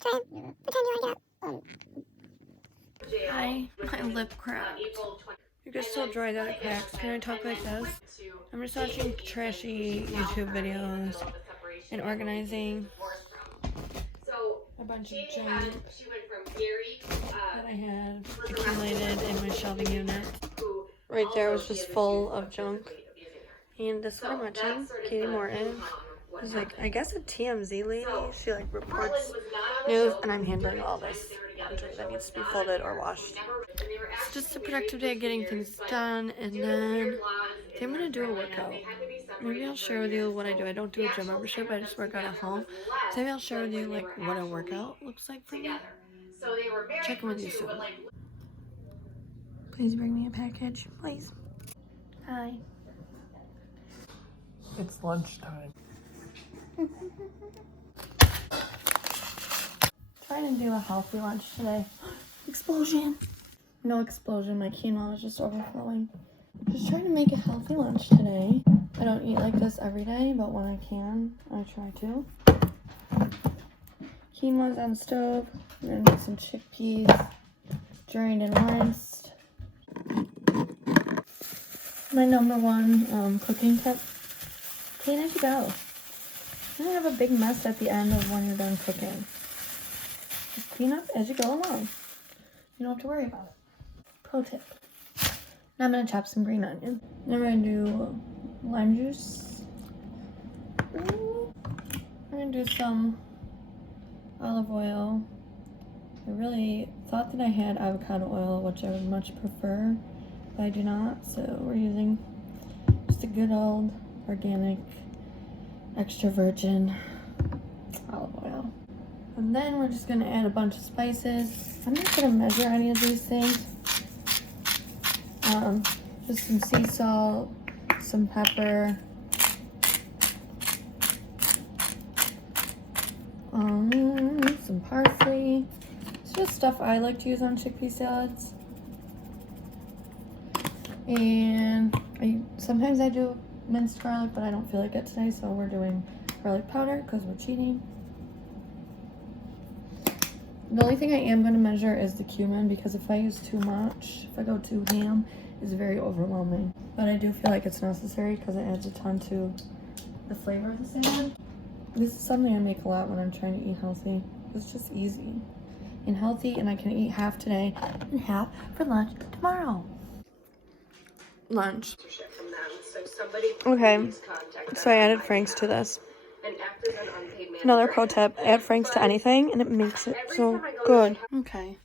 Try and pretend you want to get up. Hi, my lip cracked. It gets so dry that it cracks. Can I talk like this? I'm just watching trashy YouTube videos and organizing a bunch of junk that I had accumulated in my shelving unit. Right there was just full of junk. And this one I'm watching, Katie Morton, is like, I guess a TMZ lady. She like reports news, and I'm handling all this laundry that needs to be folded or washed. It's just a productive day getting things done, and then I think I'm gonna do a workout. Maybe I'll share with you what I do. I don't do a gym membership, I just work out at home. So maybe I'll share with you like what a workout looks like for me. Check in with you soon. Please bring me a package, please. Hi. It's lunchtime. Trying to do a healthy lunch today. Explosion. No explosion, my quinoa was just overflowing. Just trying to make a healthy lunch today. I don't eat like this every day, but when I can, I try to. Quinoa's on the stove. We're gonna make some chickpeas, drained and rinsed. My number one cooking tip: clean as you go. You don't have a big mess at the end of when you're done cooking. Just clean up as you go along. You don't have to worry about it. Pro tip. Now I'm gonna chop some green onion. Then we're gonna do lime juice. We're gonna do some olive oil. I really thought that I had avocado oil, which I would much prefer, but I do not. So we're using just a good old organic, extra virgin olive oil. And then we're just gonna add a bunch of spices. I'm not gonna measure any of these things. Just some sea salt, some pepper, some parsley. It's just stuff I like to use on chickpea salads. And sometimes I do minced garlic, but I don't feel like it today, so we're doing garlic powder because we're cheating. The only thing I am going to measure is the cumin, because if I use too much, if I go too ham, it's very overwhelming. But I do feel like it's necessary because it adds a ton to the flavor of the salad. This is something I make a lot when I'm trying to eat healthy. It's just easy and healthy, and I can eat half today and half for lunch tomorrow. Lunch. Okay, so I added Frank's to this. Another pro tip: add Frank's to anything and it makes it so good. Okay,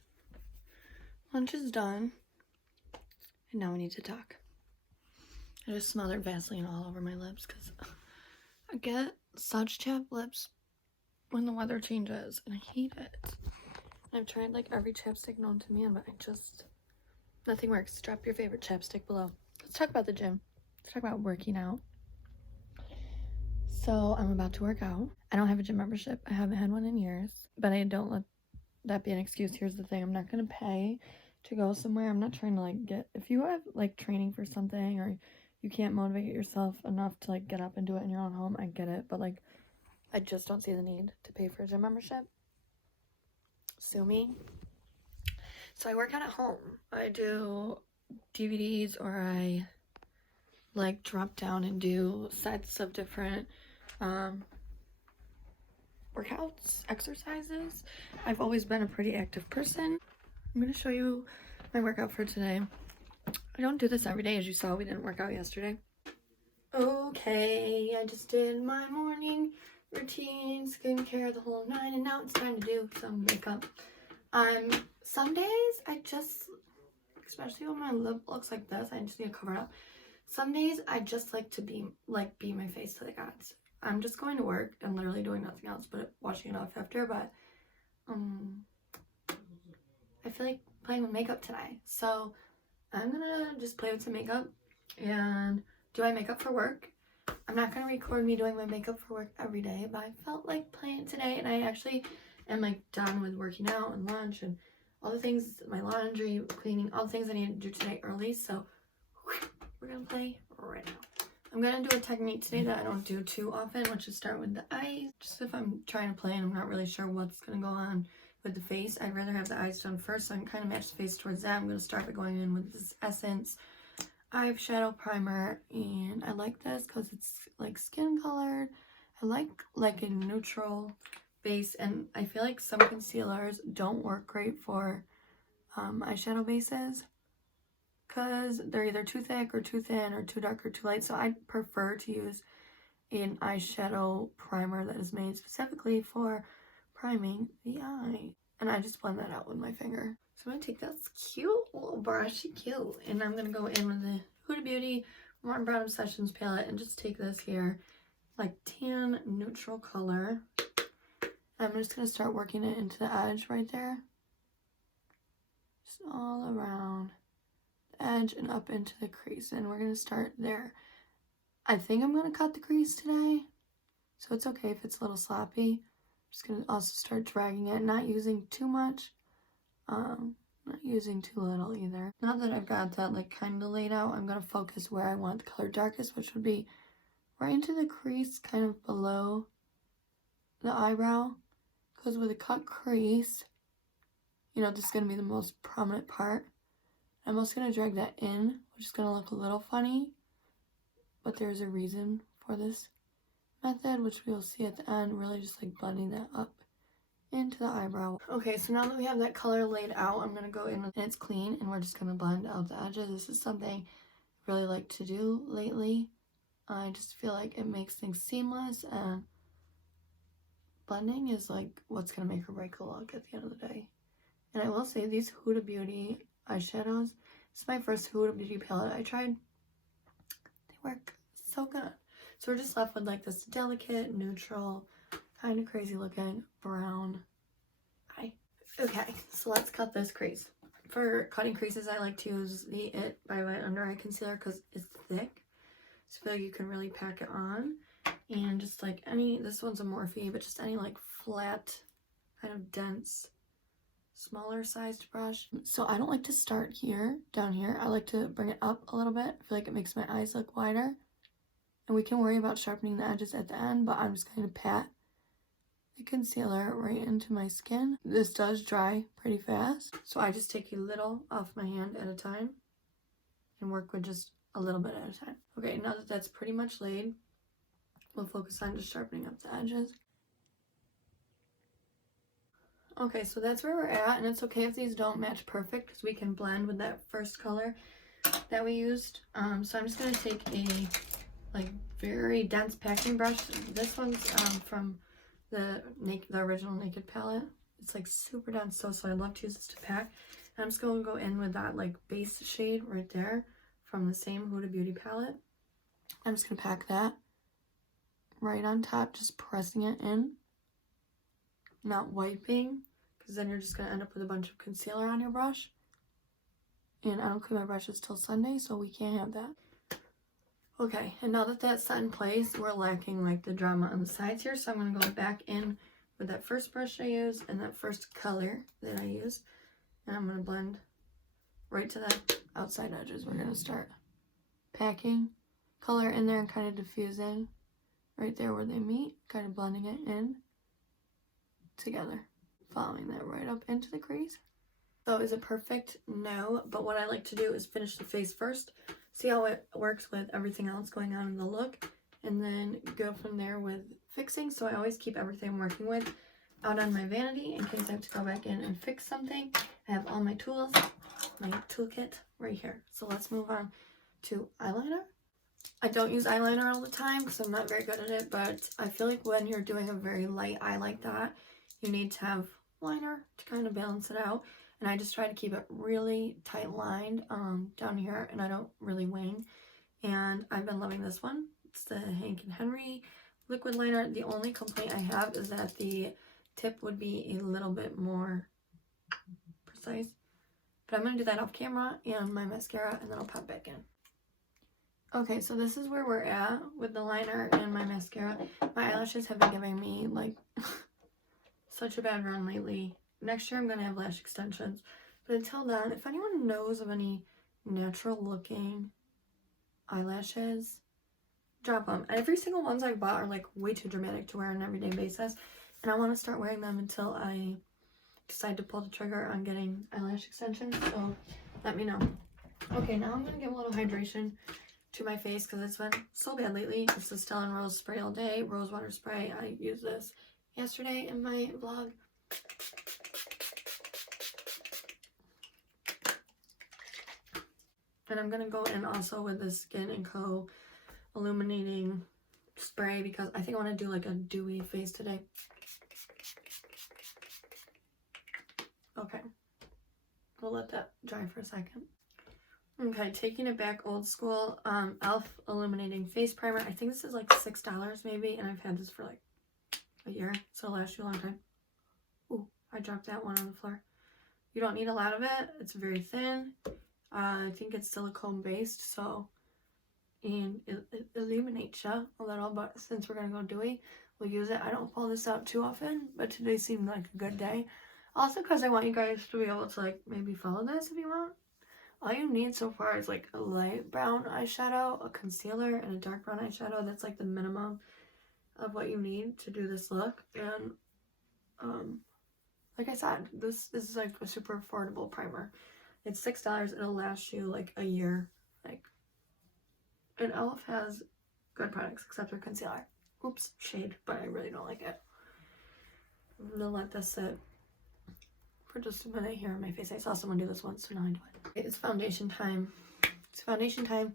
lunch is done, and now we need to talk. I just smothered Vaseline all over my lips because I get such chapped lips when the weather changes, and I hate it. I've tried like every chapstick known to man, but nothing works. Drop your favorite chapstick below. Let's talk about the gym. Let's talk about working out. So I'm about to work out. I don't have a gym membership. I haven't had one in years, but I don't let that be an excuse. Here's the thing: I'm not gonna pay to go somewhere. I'm not trying to like if you have like training for something, or you can't motivate yourself enough to like get up and do it in your own home, I get it, but like I just don't see the need to pay for a gym membership. Sue me. So I work out at home. I do DVDs, or I like drop down and do sets of different workouts, exercises. I've always been a pretty active person. I'm gonna show you my workout for today. I don't do this every day, as you saw. We didn't work out yesterday. Okay, I just did my morning routine, skincare, the whole nine, and now it's time to do some makeup. Some days I just, especially when my lip looks like this, I just need to cover it up. Some days I just like to be my face to the gods. I'm just going to work and literally doing nothing else but washing it off after, but I feel like playing with makeup today. So I'm gonna just play with some makeup and do my makeup for work. I'm not gonna record me doing my makeup for work every day, but I felt like playing today, and I actually am like done with working out and lunch and all the things, my laundry, cleaning, all the things I need to do today early. So we're gonna play right now. I'm going to do a technique today that I don't do too often, which is start with the eyes. Just if I'm trying to play and I'm not really sure what's going to go on with the face, I'd rather have the eyes done first so I can kind of match the face towards that. I'm going to start by going in with this Essence eyeshadow primer, and I like this because it's like skin colored. I like a neutral base, and I feel like some concealers don't work great for eyeshadow bases because they're either too thick or too thin or too dark or too light. So I prefer to use an eyeshadow primer that is made specifically for priming the eye, and I just blend that out with my finger. So I'm going to take this cute little brushy cute, and I'm going to go in with the Huda Beauty Warm Brown Obsessions palette and just take this here, like tan neutral color. I'm just going to start working it into the edge right there. Just all around the edge and up into the crease. And we're going to start there. I think I'm going to cut the crease today, so it's okay if it's a little sloppy. I'm just going to also start dragging it, not using too much. Not using too little either. Now that I've got that like kind of laid out, I'm going to focus where I want the color darkest, which would be right into the crease, kind of below the eyebrow. Because with a cut crease, you know, this is going to be the most prominent part. I'm also going to drag that in, which is going to look a little funny, but there's a reason for this method, which we'll see at the end, really just like blending that up into the eyebrow. Okay, so now that we have that color laid out, I'm going to go in and it's clean, and we're just going to blend out the edges. This is something I really like to do lately. I just feel like it makes things seamless, and blending is like what's going to make or break a look at the end of the day. And I will say these Huda Beauty eyeshadows, it's my first Huda Beauty palette I tried. They work so good. So we're just left with like this delicate, neutral, kind of crazy looking brown eye. Okay, so let's cut this crease. For cutting creases, I like to use the It by Wet Under Eye Concealer because it's thick. So I feel like you can really pack it on. And just like any, this one's a Morphe, but just any like flat, kind of dense, smaller sized brush. So I don't like to start here, down here. I like to bring it up a little bit. I feel like it makes my eyes look wider. And we can worry about sharpening the edges at the end, but I'm just going to pat the concealer right into my skin. This does dry pretty fast, so I just take a little off my hand at a time and work with just a little bit at a time. Okay, now that that's pretty much laid, we'll focus on just sharpening up the edges. Okay, so that's where we're at, and it's okay if these don't match perfect because we can blend with that first color that we used. So I'm just going to take a like very dense packing brush. This one's from the original Naked palette. It's like super dense, so I love to use this to pack. And I'm just going to go in with that like base shade right there from the same Huda Beauty palette. I'm just going to pack that right on top, just pressing it in, not wiping, because then you're just going to end up with a bunch of concealer on your brush. And I don't clean my brushes till Sunday, so we can't have that. Okay, and now that that's set in place, we're lacking like the drama on the sides here, so I'm going to go back in with that first brush I used and that first color that I used, and I'm going to blend right to the outside edges. We're going to start packing color in there and kind of diffusing right there where they meet, kind of blending it in together, following that right up into the crease. So is it perfect? No, but what I like to do is finish the face first, see how it works with everything else going on in the look, and then go from there with fixing. So I always keep everything I'm working with out on my vanity in case I have to go back in and fix something. I have all my tools, my toolkit right here. So let's move on to eyeliner. I don't use eyeliner all the time because I'm not very good at it, but I feel like when you're doing a very light eye like that, you need to have liner to kind of balance it out. And I just try to keep it really tight lined down here, and I don't really wing. And I've been loving this one. It's the Hank & Henry liquid liner. The only complaint I have is that the tip would be a little bit more precise. But I'm going to do that off camera and my mascara, and then I'll pop back in. Okay, so this is where we're at with the liner and my mascara. My eyelashes have been giving me like such a bad run lately. Next year I'm going to have lash extensions. But until then, if anyone knows of any natural looking eyelashes drop them. Every single ones I bought are like way too dramatic to wear on an everyday basis, and I want to start wearing them until I decide to pull the trigger on getting eyelash extensions, so let me know. Okay, now I'm gonna give a little hydration to my face because it's been so bad lately. It's the Stella and Rose spray all day, rose water spray. I used this yesterday in my vlog. And I'm gonna go in also with the Skin & Co. illuminating spray because I think I want to do like a dewy face today. Okay, we'll let that dry for a second. Okay, taking it back old school, e.l.f. illuminating face primer. I think this is like $6 maybe, and I've had this for like a year, so it'll last you a long time. Ooh, I dropped that one on the floor. You don't need a lot of it. It's very thin. I think it's silicone based, so and it illuminates you a little, but since we're gonna go dewy, we'll use it. I don't pull this out too often, but today seemed like a good day. Also because I want you guys to be able to like maybe follow this if you want. All you need so far is like a light brown eyeshadow, a concealer, and a dark brown eyeshadow. That's like the minimum of what you need to do this look. And like I said, this is like a super affordable primer. It's $6. It'll last you like a year. Like, and e.l.f. has good products except for concealer. Oops, shade, but I really don't like it. I'm gonna let this sit for just a minute here on my face. I saw someone do this once, so now I do it. It's foundation time. It's foundation time.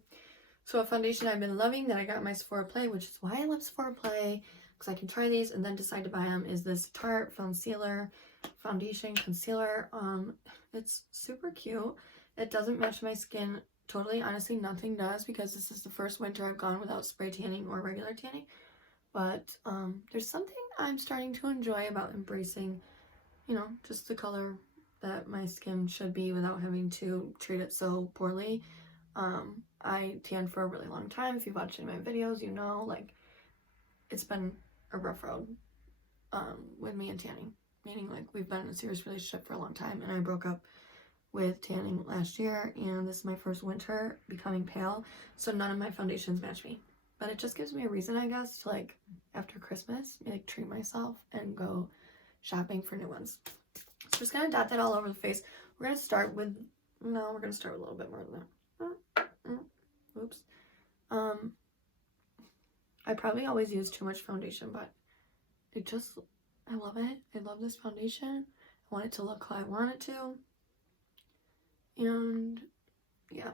So a foundation I've been loving that I got in my Sephora Play, which is why I love Sephora Play, because I can try these and then decide to buy them, is this Tarte Concealer Foundation Concealer. It's super cute. It doesn't match my skin totally. Honestly, nothing does, because this is the first winter I've gone without spray tanning or regular tanning. But there's something I'm starting to enjoy about embracing, you know, just the color that my skin should be without having to treat it so poorly. I tanned for a really long time. If you've watched any of my videos, you know, like, it's been a rough road with me and tanning. Meaning, like, we've been in a serious relationship for a long time, and I broke up with tanning last year, and this is my first winter becoming pale, so none of my foundations match me. But it just gives me a reason, I guess, to, like, after Christmas, like, treat myself and go shopping for new ones. So just gonna dot that all over the face. We're gonna start with, no, we're gonna start with a little bit more than that. Oops. I probably always use too much foundation, but it just, I love it. I love this foundation. I want it to look how I want it to. And yeah.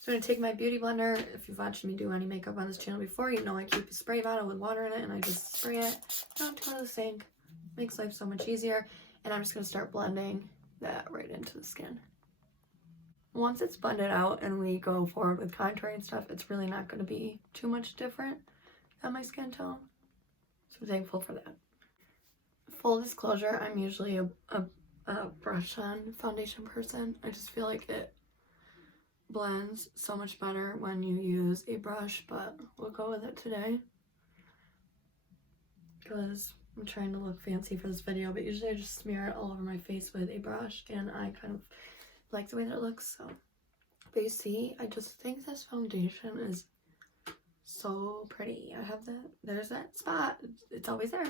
So I'm gonna take my beauty blender. If you've watched me do any makeup on this channel before, you know I keep a spray bottle with water in it, and I just spray it. Don't go to the sink. Makes life so much easier. And I'm just gonna start blending that right into the skin. Once it's blended out and we go forward with contouring and stuff, it's really not gonna be too much different than my skin tone. So I'm thankful for that. Full disclosure, I'm usually a brush on foundation person. I just feel like it blends so much better when you use a brush, but we'll go with it today because I'm trying to look fancy for this video, but usually I just smear it all over my face with a brush, and I kind of like the way that it looks. So, but you see, I just think this foundation is so pretty. I have there's that spot. It's always there.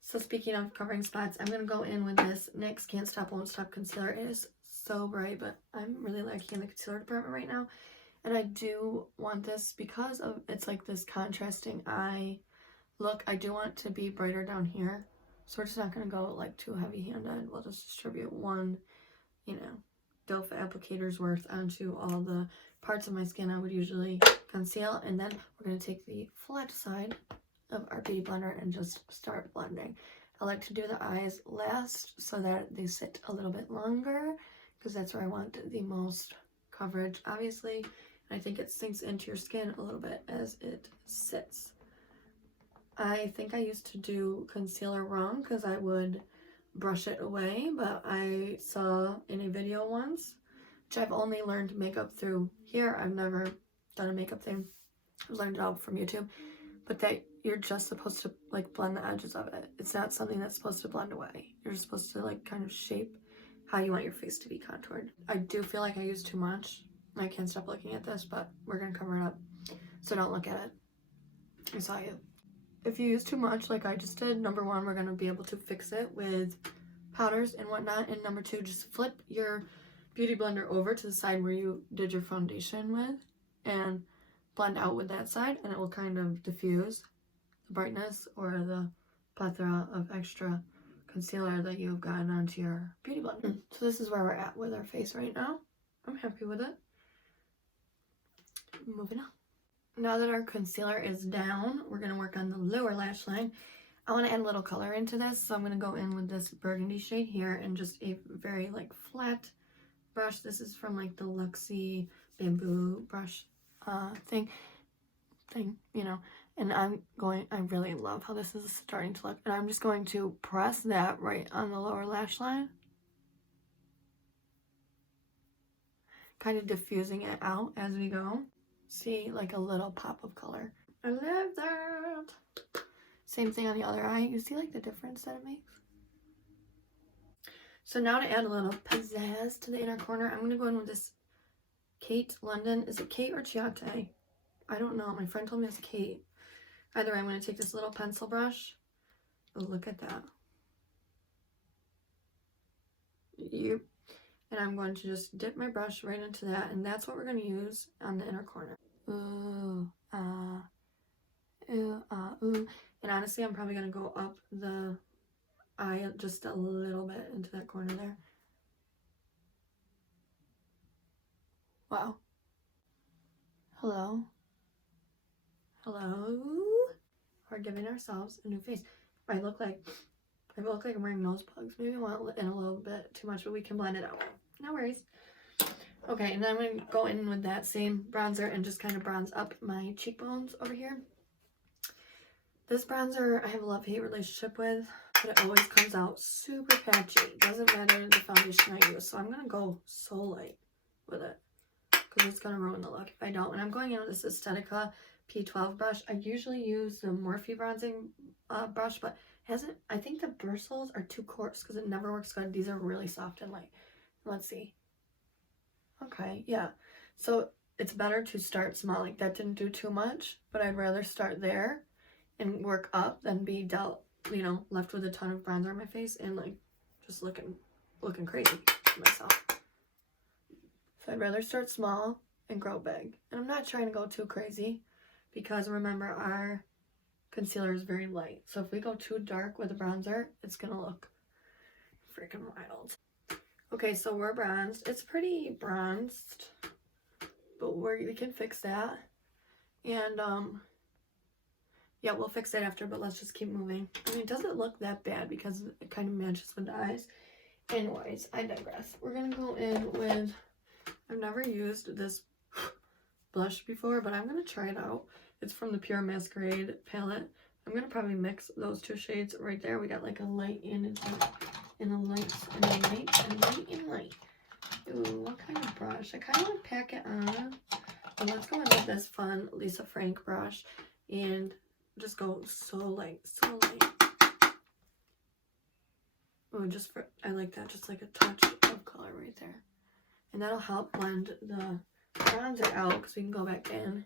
So speaking of covering spots, I'm gonna go in with this NYX Can't Stop Won't Stop concealer. It is so bright, but I'm really liking the concealer department right now, and I do want this because of it's like this contrasting eye look. I do want to be brighter down here, so we're just not gonna go like too heavy-handed. We'll just distribute one, you know, doe foot applicator's worth onto all the parts of my skin I would usually conceal, and then we're gonna take the flat side of our beauty blender and just start blending. I like to do the eyes last so that they sit a little bit longer, because that's where I want the most coverage, obviously. I think it sinks into your skin a little bit as it sits. I think I used to do concealer wrong because I would brush it away, but I saw in a video once, which I've only learned makeup through here. I've never done a makeup thing. I've learned it all from YouTube. But that you're just supposed to like blend the edges of it. It's not something that's supposed to blend away. You're supposed to like kind of shape how you want your face to be contoured. I do feel like I use too much. I can't stop looking at this, but we're gonna cover it up. So don't look at it. I saw you. If you use too much, like I just did, number one, we're going to be able to fix it with powders and whatnot. And number two, just flip your beauty blender over to the side where you did your foundation with and blend out with that side, and it will kind of diffuse the brightness or the plethora of extra concealer that you've gotten onto your beauty blender. So this is where we're at with our face right now. I'm happy with it. Moving on. Now that our concealer is down, we're going to work on the lower lash line. I want to add a little color into this, so I'm going to go in with this burgundy shade here and just a very like flat brush. This is from like the Luxie bamboo brush thing, you know. And I really love how this is starting to look. And I'm just going to press that right on the lower lash line. Kind of diffusing it out as we go. See, like a little pop of color. I love that. Same thing on the other eye. You see like the difference that it makes? So now to add a little pizzazz to the inner corner, I'm going to go in with this Kate London. Is it Kate or Chianti? I don't know. My friend told me it's Kate. Either way, I'm going to take this little pencil brush. Oh, look at that. Yep. And I'm going to just dip my brush right into that. And that's what we're going to use on the inner corner. Ooh, ooh, ooh. And honestly, I'm probably going to go up the eye just a little bit into that corner there. Wow. Hello. Hello. We're giving ourselves a new face. I look like I'm wearing nose plugs. Maybe I want in a little bit too much, but we can blend it out. No worries. Okay, and then I'm going to go in with that same bronzer and just kind of bronze up my cheekbones over here. This bronzer I have a love-hate relationship with, but it always comes out super patchy. It doesn't matter the foundation I use, so I'm going to go so light with it because it's going to ruin the look if I don't. And I'm going in with this Aesthetica P12 brush. I usually use the Morphe bronzing brush, but I think the bristles are too coarse because it never works good. These are really soft and light. Let's see. Okay, yeah. So it's better to start small. Like that didn't do too much, but I'd rather start there and work up than be left with a ton of bronzer on my face and like just looking crazy to myself. So I'd rather start small and grow big. And I'm not trying to go too crazy because remember our concealer is very light. So if we go too dark with a bronzer, it's gonna look freaking wild. Okay, so we're bronzed. It's pretty bronzed, but we can fix that. And yeah, we'll fix that after, but let's just keep moving. I mean, it doesn't look that bad because it kind of matches with the eyes. Anyways, I digress. We're gonna go in with, I've never used this blush before, but I'm gonna try it out. It's from the Pure Masquerade palette. I'm gonna probably mix those two shades right there. We got like a light and a light and a light and light and light. Ooh, what kind of brush? I kind of want to pack it on. But let's go in with this fun Lisa Frank brush and just go so light, so light. Oh, I like that, just like a touch of color right there. And that'll help blend the bronzer out because we can go back in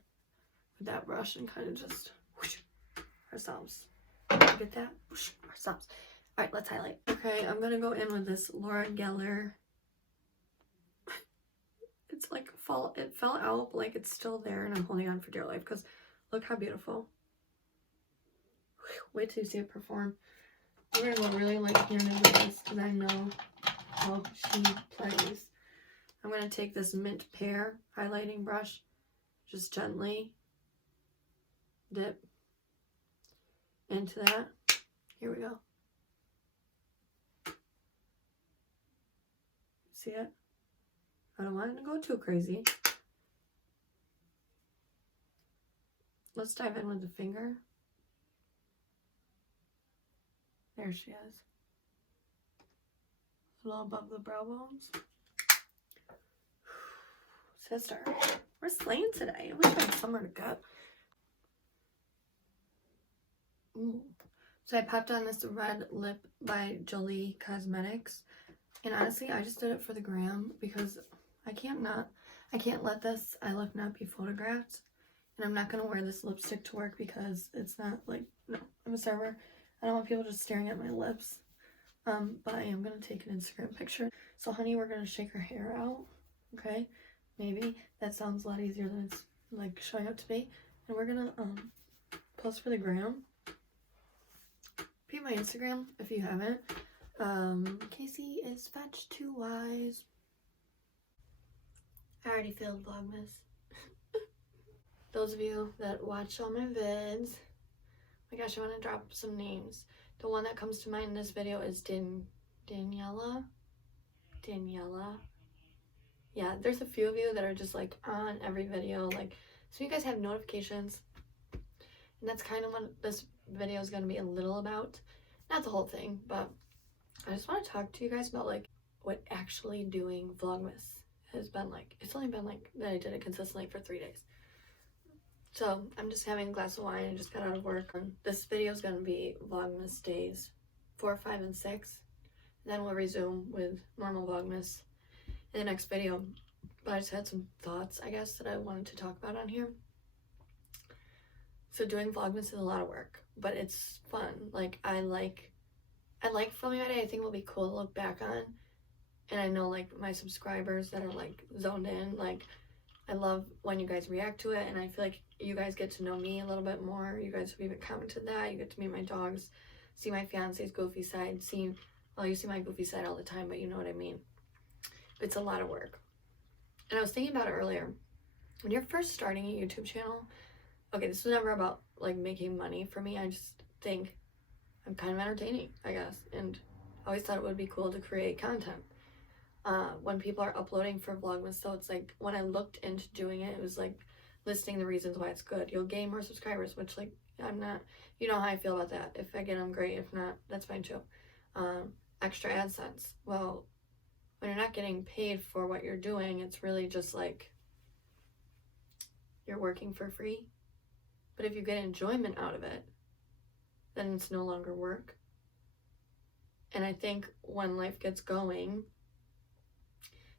with that brush and kind of just whoosh ourselves. Get that? Whoosh ourselves. All right, let's highlight. Okay, I'm going to go in with this Laura Geller. It's like it fell out, but like it's still there and I'm holding on for dear life because look how beautiful. Wait till you see it perform. I'm going to go really light handed with this because I know how she plays. I'm going to take this Mint Pear highlighting brush, just gently dip into that. Here we go. See it? I don't want it to go too crazy. Let's dive in with the finger. There she is. A little above the brow bones. Sister, we're slaying today. I wish I had somewhere to go. Ooh. So I popped on this red lip by Jolie Cosmetics. And honestly, I just did it for the gram because I can't let this eye look not be photographed. And I'm not going to wear this lipstick to work because it's not like, no, I'm a server. I don't want people just staring at my lips. But I am going to take an Instagram picture. So honey, we're going to shake her hair out. Okay? Maybe. That sounds a lot easier than it's like showing up to be. And we're going to post for the gram. Be my Instagram if you haven't. Casey is fetch too wise. I already failed Vlogmas. Those of you that watch all my vids, oh my gosh, I want to drop some names. The one that comes to mind in this video is Daniela. Yeah, there's a few of you that are just like on every video, like, so you guys have notifications, and that's kind of what this video is going to be a little about. Not the whole thing, but I just want to talk to you guys about like what actually doing Vlogmas has been like. It's only been like that I did it consistently for 3 days. So I'm just having a glass of wine. I just got out of work. This video is going to be Vlogmas days 4, 5, and 6. And then we'll resume with normal Vlogmas in the next video. But I just had some thoughts, I guess, that I wanted to talk about on here. So doing Vlogmas is a lot of work, but it's fun. Like, I like filming my day. I think it will be cool to look back on. And I know, like, my subscribers that are, like, zoned in, like, I love when you guys react to it, and I feel like you guys get to know me a little bit more. You guys have even commented that. You get to meet my dogs, see my fiance's goofy side, well, you see my goofy side all the time, but you know what I mean. It's a lot of work. And I was thinking about it earlier. When you're first starting a YouTube channel, okay, this was never about, like, making money for me. I just think I'm kind of entertaining, I guess, and I always thought it would be cool to create content. When people are uploading for Vlogmas, so it's like, when I looked into doing it, it was like listing the reasons why it's good. You'll gain more subscribers, which, like, I'm not, you know how I feel about that. If I get them, great. If not, that's fine too. Extra AdSense. Well, when you're not getting paid for what you're doing, it's really just like you're working for free. But if you get enjoyment out of it, then it's no longer work. And I think when life gets going,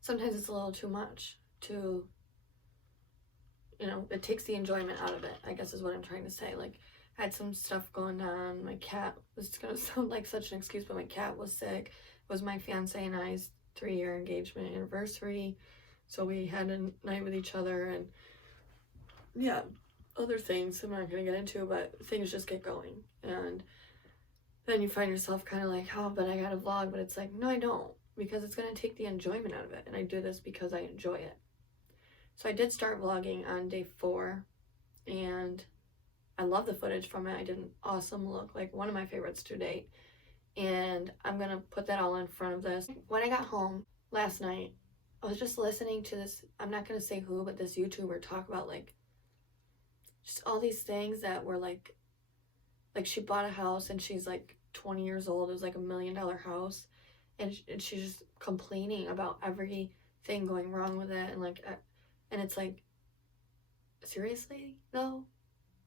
sometimes it's a little too much to, you know, it takes the enjoyment out of it, I guess is what I'm trying to say. Like, I had some stuff going on. My cat, this is going to sound like such an excuse, but my cat was sick. It was my fiance and I's 3-year engagement anniversary. So we had a night with each other, and yeah, other things I'm not going to get into, but things just get going. And then you find yourself kind of like, oh, but I got to vlog. But it's like, no, I don't, because it's going to take the enjoyment out of it. And I do this because I enjoy it. So I did start vlogging on day 4, and I love the footage from it. I did an awesome look, like one of my favorites to date. And I'm going to put that all in front of this. When I got home last night, I was just listening to this, I'm not going to say who, but this YouTuber talk about, like, just all these things that were like she bought a house and she's like 20 years old. It was like $1 million house. And she's just complaining about everything going wrong with it. And like, and it's like, seriously though?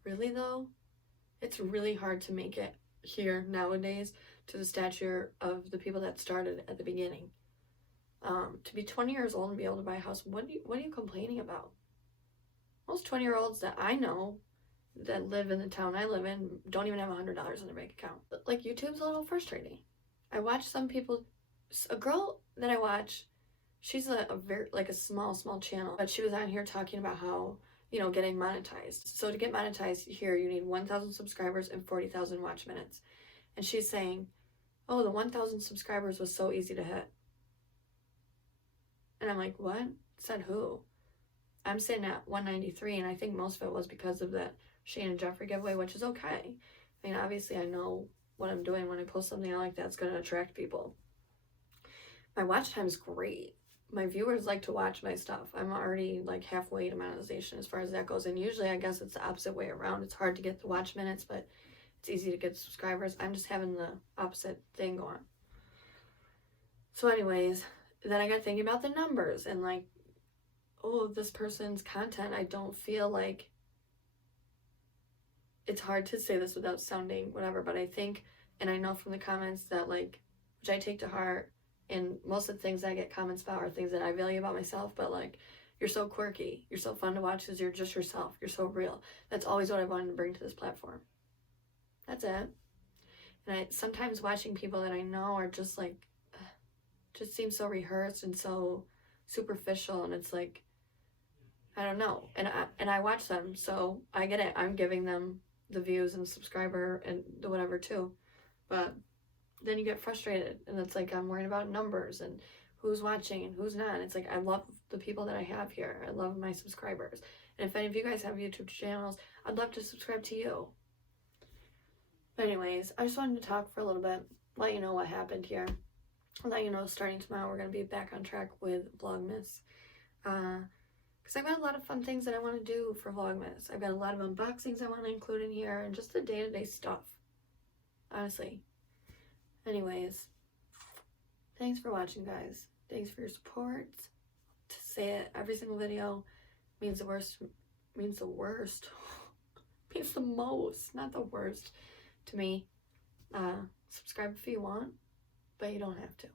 Really though? It's really hard to make it here nowadays to the stature of the people that started at the beginning. To be 20 years old and be able to buy a house, what are you complaining about? Most 20-year-olds that I know that live in the town I live in don't even have $100 in their bank account. But like, YouTube's a little frustrating. I watch some people, a girl that I watch, she's a very, like, a small channel, but she was on here talking about how, you know, getting monetized. So to get monetized here, you need 1,000 subscribers and 40,000 watch minutes. And she's saying, oh, the 1,000 subscribers was so easy to hit. And I'm like, what? Said who? I'm sitting at 193, and I think most of it was because of the Shane and Jeffrey giveaway, which is okay. I mean, obviously I know what I'm doing when I post something I like that's going to attract people. My watch time is great. My viewers like to watch my stuff. I'm already like halfway to monetization as far as that goes. And usually I guess it's the opposite way around. It's hard to get the watch minutes, but it's easy to get subscribers. I'm just having the opposite thing going. So anyways, then I got thinking about the numbers and like, oh, this person's content, I don't feel like, it's hard to say this without sounding whatever, but I think, and I know from the comments that, like, which I take to heart, and most of the things I get comments about are things that I value about myself, but like, You're so quirky. You're so fun to watch because you're just yourself. You're so real. That's always what I wanted to bring to this platform. That's it. And I sometimes watching people that I know are just like, just seem so rehearsed and so superficial, and it's like, I don't know. And I watch them, so I get it. I'm giving them the views and subscriber and the whatever too. But then you get frustrated, and it's like I'm worried about numbers and who's watching and who's not. And it's like, I love the people that I have here. I love my subscribers. And if any of you guys have YouTube channels, I'd love to subscribe to you. But anyways, I just wanted to talk for a little bit, let you know what happened here. I'll let you know starting tomorrow we're going to be back on track with Vlogmas. Because I've got a lot of fun things that I want to do for Vlogmas. I've got a lot of unboxings I want to include in here and just the day-to-day stuff. Honestly. Anyways, thanks for watching, guys. Thanks for your support. To say it every single video means the worst. Means the worst. Means the most, not the worst to me. Subscribe if you want, but you don't have to.